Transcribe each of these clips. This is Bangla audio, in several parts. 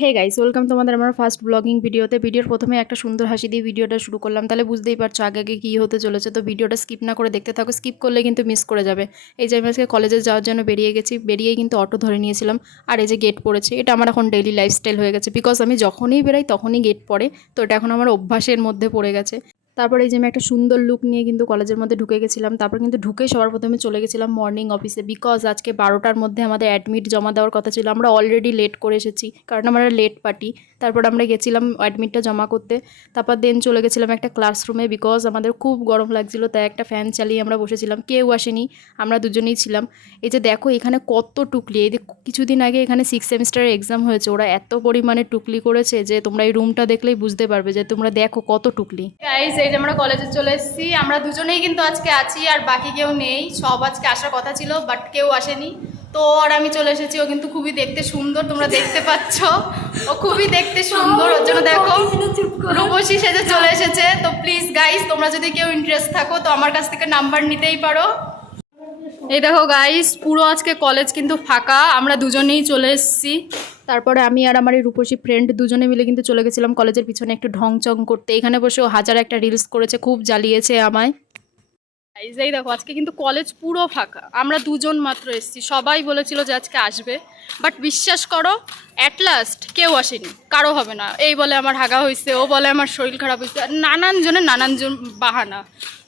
হে গাইস, ওয়েলকাম তোমাদের আমার ফার্স্ট ব্লগিং ভিডিওতে। ভিডিওর প্রথমে একটা সুন্দর হাসি দিয়ে ভিডিওটা শুরু করলাম, তাহলে বুঝতেই পারছো আগে আগে কী হতে চলেছে। তো ভিডিওটা স্কিপ না করে দেখতে থাকো, স্কিপ করলে কিন্তু মিস করে যাবে। এই যে আমি আজকে কলেজে যাওয়ার জন্য বেরিয়ে গেছি, বেরিয়েই কিন্তু অটো ধরে নিয়েছিলাম। আর এই যে গেট পড়েছে, এটা আমার এখন ডেইলি লাইফস্টাইল হয়ে গেছে, বিকজ আমি যখনই বেরাই তখনই গেট পড়ে। তো এটা এখন আমার অভ্যাসের মধ্যে পড়ে গেছে। তারপরে এই যে আমি একটা সুন্দর লুক নিয়ে কিন্তু কলেজের মধ্যে ঢুকে গেছিলাম। তারপর কিন্তু ঢুকে সবার প্রথমে চলে গেছিলাম মর্নিং অফিসে, বিকজ আজকে 12টার মধ্যে আমাদের অ্যাডমিট জমা দেওয়ার কথা ছিল। আমরা অলরেডি লেট করে এসেছি, কারণ আমরা লেট পার্টি। তারপর আমরা গেছিলাম অ্যাডমিটটা জমা করতে। তারপর দেন চলে গেছিলাম একটা ক্লাসরুমে, বিকজ আমাদের খুব গরম লাগছিল, তাই একটা ফ্যান চালিয়ে আমরা বসেছিলাম। কেউ আসেনি, আমরা দুজনেই ছিলাম। এই যে দেখো এখানে কত টুকলি, এই কিছুদিন আগে এখানে 6 সেমিস্টারের এক্সাম হয়েছে, ওরা এত পরিমাণে টুকলি করেছে যে তোমরা এই রুমটা দেখলেই বুঝতে পারবে যে তোমরা দেখো কত টুকলি। গাইস, এই যে আমরা কলেজে চলে এসেছি, আমরা দুজনেই কিন্তু আজকে আছি, আর বাকি কেউ নেই। সব আজকে আসার কথা ছিল, বাট কেউ আসেনি। তো আর আমি চলে এসেছি। ও কিন্তু খুবই দেখতে সুন্দর, তোমরা দেখতে পাচ্ছ, ও খুবই দেখতে সুন্দর। ওর জন্য দেখো রূপসী সেজে চলে এসেছে। তো প্লিজ গাইস, তোমরা যদি কেউ ইন্টারেস্ট থাকো তো আমার কাছ থেকে নাম্বার নিতেই পারো। এই দেখো গাইস, পুরো আজকে কলেজ কিন্তু ফাঁকা, আমরা দুজনেই চলে এসেছি। তারপরে আমি আর আমার এই রূপসী ফ্রেন্ড দুজনে মিলে কিন্তু চলে গেছিলাম কলেজের পিছনে একটু ঢং চং করতে। এখানে বসে ও হাজার একটা রিলস করেছে, খুব জ্বালিয়েছে আমায়। এই দেখো আজকে কিন্তু কলেজ পুরো ফাঁকা, আমরা দুজন মাত্র এসেছি। সবাই বলেছিল যে আজকে আসবে, বাট বিশ্বাস করো অ্যাট লাস্ট কেউ আসেনি, কারো হবে না। এই বলে আমার হাগা হয়েছে, ও বলে আমার শরীর খারাপ হয়েছে, নানান জনের নানান জন বাহানা।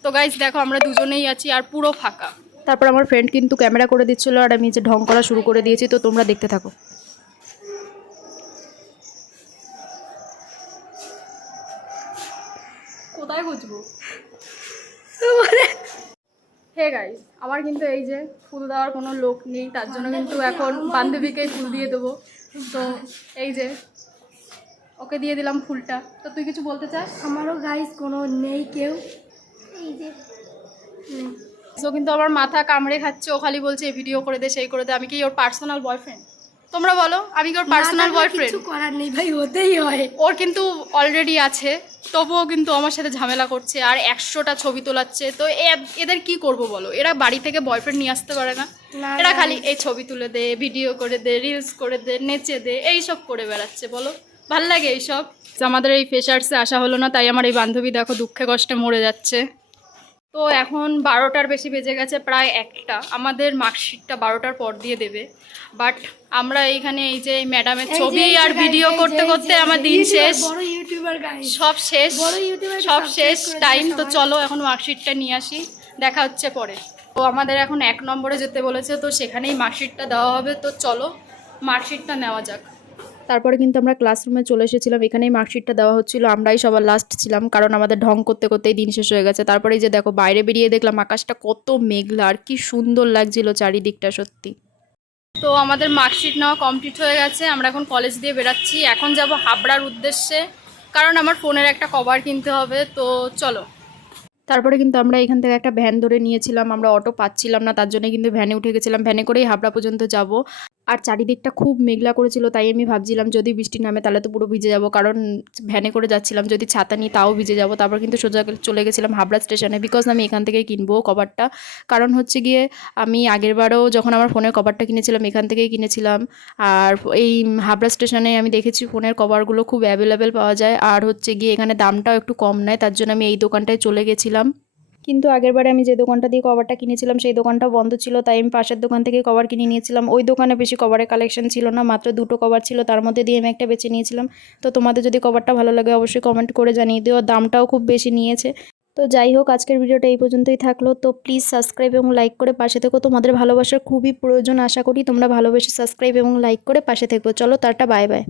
তো গাইজ দেখো আমরা দুজনেই আছি আর পুরো ফাঁকা। তারপর আমার ফ্রেন্ড কিন্তু ক্যামেরা করে দিচ্ছিলো, আর আমি যে ঢং করা শুরু করে দিয়েছি, তো তোমরা দেখতে থাকো। কোথায় বুঝবো? হে গাইস, আমার কিন্তু এই যে ফুল দেওয়ার কোনো লোক নেই, তার জন্য কিন্তু এখন বান্ধবীকেই ফুল দিয়ে দেবো। তো এই যে ওকে দিয়ে দিলাম ফুলটা। তো তুই কিছু বলতে চাস? আমারও গাইস কোনো নেই কেউ, এই যে ও কিন্তু আমার মাথা কামড়ে খাচ্ছে, ও খালি বলছে এই ভিডিও করে দে, সেই করে দে। আমি কি ওর পার্সোনাল বয়ফ্রেন্ড? তোমরা বলো, আমি কি ওর পার্সোনাল বয়ফ্রেন্ড? কিছু করার নেই ভাই, হতেই হয়। ওর কিন্তু অলরেডি আছে, তবুও কিন্তু আমার সাথে ঝামেলা করছে আর 100টা ছবি তোলাচ্ছে। তো এদের কি করব বলো? এরা বাড়ি থেকে বয়ফ্রেন্ড নিয়ে আসতে পারে না? এরা খালি এই ছবি তুলে দে, ভিডিও করে দে, রিলস করে দে, নেচে দে, এইসব করে বেড়াচ্ছে। বলো ভাল লাগে এইসব? আমাদের এই ফ্রেশার্সে আসা হলো না, তাই আমার এই বান্ধবী দেখো দুঃখে কষ্টে মরে যাচ্ছে। তো এখন 12টার বেশি বেজে গেছে, প্রায় 1টা। আমাদের মার্কশিটটা 12টার পর দিয়ে দেবে, বাট আমরা এইখানে এই যে ম্যাডামের ছবি আর ভিডিও করতে করতে আমার দিন শেষ, সব শেষ, সব শেষ টাইম। তো চলো এখন মার্কশিটটা নিয়ে আসি, দেখা হচ্ছে পরে। তো আমাদের এখন 1 নম্বরে যেতে বলেছে, তো সেখানেই মার্কশিটটা দেওয়া হবে। তো চলো মার্কশিটটা নেওয়া যাক। তারপরে কিন্তু আমরা ক্লাসরুমে চলে এসেছিলাম, এখানেই মার্কশিটটা দেওয়া হচ্ছিল। আমরাই সবার লাস্ট ছিলাম, কারণ আমাদের ঢং করতে করতেই দিন শেষ হয়ে গেছে। তারপরে যে দেখো বাইরে বেরিয়ে দেখলাম আকাশটা কত মেঘলা, আর কি সুন্দর লাগছিল চারিদিকটা, সত্যি। তো আমাদের মার্কশিট নেওয়া কমপ্লিট হয়ে গেছে, আমরা এখন কলেজ দিয়ে বেরাচ্ছি। এখন যাব হাবড়ার উদ্দেশ্যে, কারণ আমার ফোনের একটা কভার কিনতে হবে। তো চলো। তারপরে কিন্তু আমরা এখান থেকে একটা ভ্যান ধরে নিয়েছিলাম, আমরা অটো পাচ্ছিলাম না, তার জন্য কিন্তু ভ্যানে উঠে গেছিলাম। ভ্যানে করেই হাবড়া পর্যন্ত যাব। আর চারিদিকটা খুব মেঘলা করেছিল, তাই আমি ভাবছিলাম যদি বৃষ্টি নামে তাহলে তো পুরো ভিজে যাব, কারণ ভ্যানে করে যাচ্ছিলাম, যদি ছাতা নিই তাও ভিজে যাব। তারপর কিন্তু সোজা চলে গেছিলাম হাবড়া স্টেশনে, বিকজ আমি এখান থেকে কিনবো কভারটা। কারণ হচ্ছে গিয়ে আমি আগেরবারও যখন আমার ফোনের কভারটা কিনেছিলাম এখান থেকেই কিনেছিলাম। আর এই হাবড়া স্টেশনে আমি দেখেছি ফোনের কভারগুলো খুব অ্যাভেলেবেল পাওয়া যায়, আর হচ্ছে গিয়ে এখানে দামটাও একটু কম নেয়, তার জন্য আমি এই দোকানটায় চলে গেছিলাম। কিন্তু আগেরবারে আমি যে দোকানটা দিয়ে কভারটা কিনেছিলাম সেই দোকানটা বন্ধ ছিল, তাই আমি পাশের দোকান থেকে কভার কিনে নিয়েছিলাম। ওই দোকানে বেশি কভারের কালেকশন ছিল না, মাত্র 2টো কভার ছিল, তার মধ্যে দিয়ে আমি একটা বেছে নিয়েছিলাম। তো তোমাদের যদি কভারটা ভালো লাগে অবশ্যই কমেন্ট করে জানিয়ে দিও, দামটাও খুব বেশি নিয়েছে। তো যাই হোক, আজকের ভিডিওটা এই পর্যন্তই থাকলো। তো প্লিজ সাবস্ক্রাইব এবং লাইক করে পাশে থেকো, তোমাদের ভালোবাসার খুবই প্রয়োজন। আশা করি তোমরা ভালোবেসে সাবস্ক্রাইব এবং লাইক করে পাশে থেকো। চলো টাটা, বাই বাই।